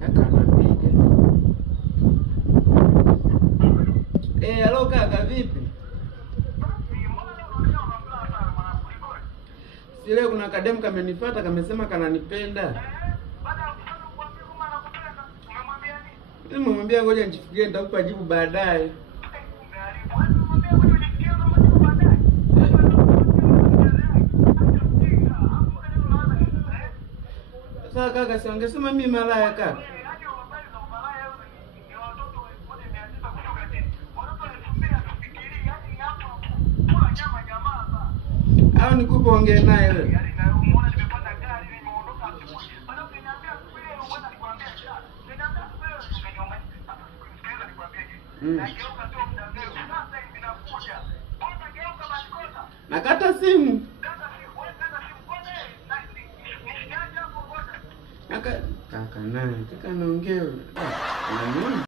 Kaka anapiga. Halo kaka, vipi? Sile kuna kadem kamenifuata kamesema kananipenda. Nimemwambia ngoja nijifikirie nitakupa jibu baadaye. Sasa kaka, si ungesema mimi malaya kaka. Au nikupe ongea naye wewe? Nakata simu. Kaka naye, kaka naongea.